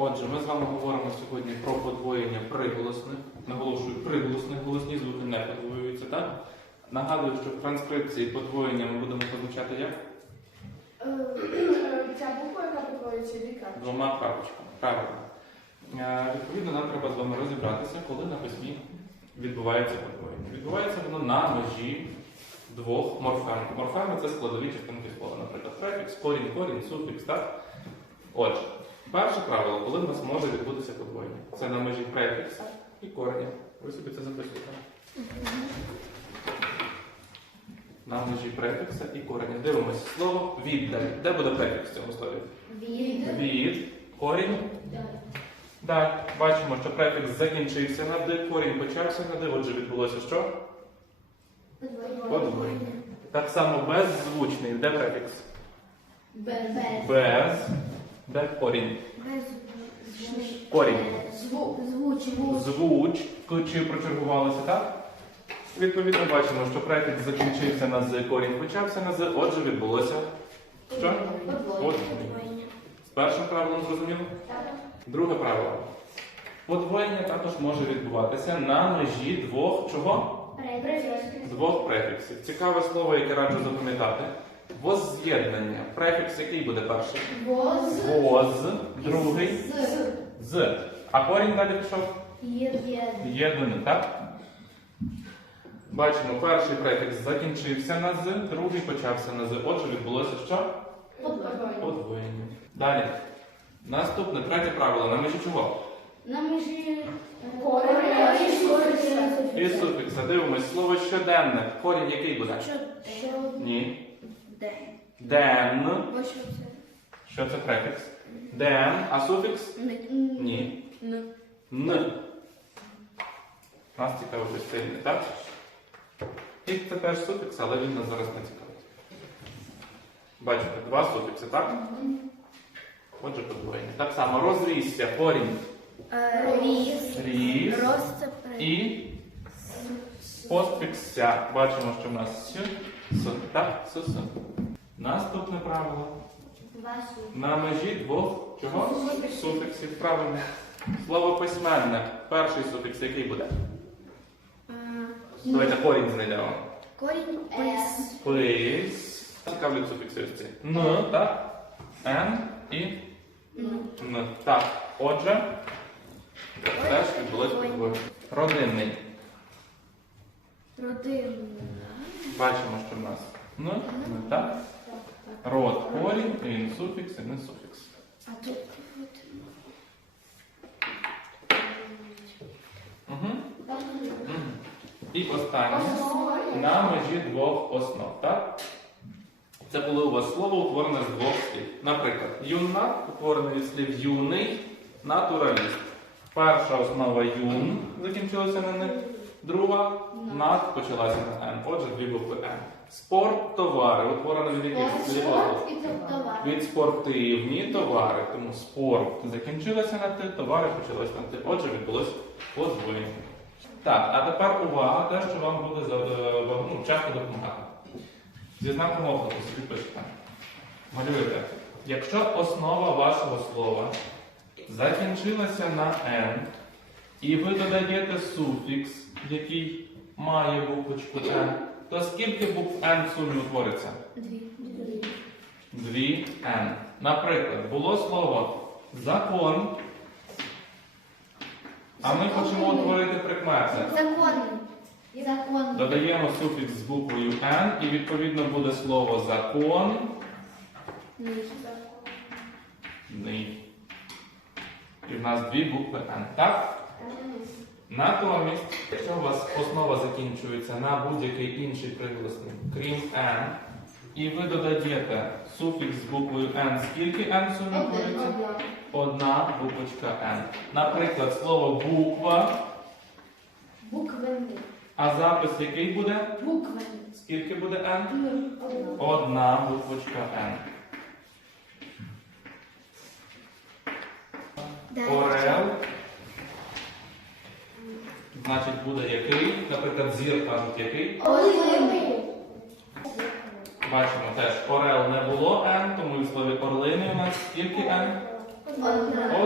Отже, ми з вами говоримо сьогодні про подвоєння приголосних. Наголошую, приголосних голосні звуки не подвоюються, так? Нагадую, що в транскрипції подвоєння ми будемо позначати як? Е, Ця буква, яка подвоюється дві крапки. Двома крапочками. Правильно. Е, Відповідно, нам треба з вами розібратися, коли на письмі відбувається подвоєння. Відбувається воно на межі двох морфем. Морфеми це складові частинки слова. Наприклад, префікс, корінь, корінь, суфікс, так? Отже, перше правило, коли в нас може відбутися подвоєння. Це на межі префікса і кореня. Ви собі це записуєте. На межі префікса і кореня. Дивимося слово віддаль. Де буде префікс в цьому слові? Від. Від, корінь. Так, бачимо, що префікс закінчився на «д», корінь почався на «д», отже відбулося що? Подвоєння. Так само беззвучний. Де префікс? Без. Без. Де корінь? Корінь. Звучимо. Звуч. Чи прочергувалося, так? Відповідно, бачимо, що префікс закінчився на «з», корінь почався на «з», отже відбулося що? Подвоєння. З першим правилом зрозуміло? Друге правило. Подвоєння також може відбуватися на межі двох чого? Двох префіксів. Цікаве слово, яке раджу запам'ятати. Возз'єднання. Префікс який буде перший? Воз. Воз, другий З. з. А корінь далі пішов? Є. Єднаний, так? Бачимо, перший префікс закінчився на з, другий почався на з. Отже, відбулося що? Подвоєння. Подвоєння. Далі. Наступне, третє правило. На межі чого? На межі кореня і суфікса. І суфікса. Дивимось. Слово щоденне. Корінь який буде? Що? Ні. Де? Ден. Ось що це? Що це префікс? Ден. А суфікс? Ні. Н. Нас цікавить «н», так? І це теж суфікс, але він нас зараз не цікавить. Бачите, два суфікси, так? Отже, подвоєння. Так само розрісся, корінь. Різ. Ріс. Роз це при. І постфікся. Бачимо, що в нас с, с, так? С, с. Наступне правило. На межі двох чого? Суфіксів. Правильно. Слово письменне. Перший суфікс який буде? Давайте корінь знайдемо. Корінь С. Пис. Цікавлять суфікси ось ці. Н, так? Н і Н. Так. Отже, теж відбулось. Родинний. Родинна. Бачимо, що в нас Н, Н, так? Род, корінь, він суфікс і не суфікс. А тут Угу. І останнє. На межі двох основ, так? Це коли у вас слово утворене з двох слів. Наприклад, юнак утворений від слів юний, натураліст. Перша основа юн закінчилася на ник, друга нат почалася на н. Отже, дві букви н. Спорт товари утворено від яких слів? і товар. Від спортивні товари. Тому спорт закінчилося на ти, товари почалися на ти. Отже, відбулось подвоєння. Так, а тепер увага, те, що вам буде е, ну, часто допомагати. Зі знаком оклику собі пишете. Малюєте. Якщо основа вашого слова закінчилася на n, і ви додаєте суфікс, який має буквочку n, то скільки букв n в сумі утвориться? Дві. Дві Н. Наприклад, було слово закон, а ми хочемо утворити прикметник. Законний. Законний. Додаємо суфікс з буквою Н, і відповідно буде слово закон. Ний. І в нас дві букви Н. Так? Натомість, якщо у вас основа закінчується на будь-який інший приголосний, крім N, і ви додаєте суфікс з буквою N, скільки N сумі? Одна буквочка N. Наприклад, слово буква, Буквенний. а запис який буде? Буквенний. Скільки буде N? Одна. Одна буквочка N. Орел. Значить, буде який? Наприклад, зір кажуть який. Орлиний. Бачимо теж орел не було N, тому і в слові орлини у нас скільки N? Одна.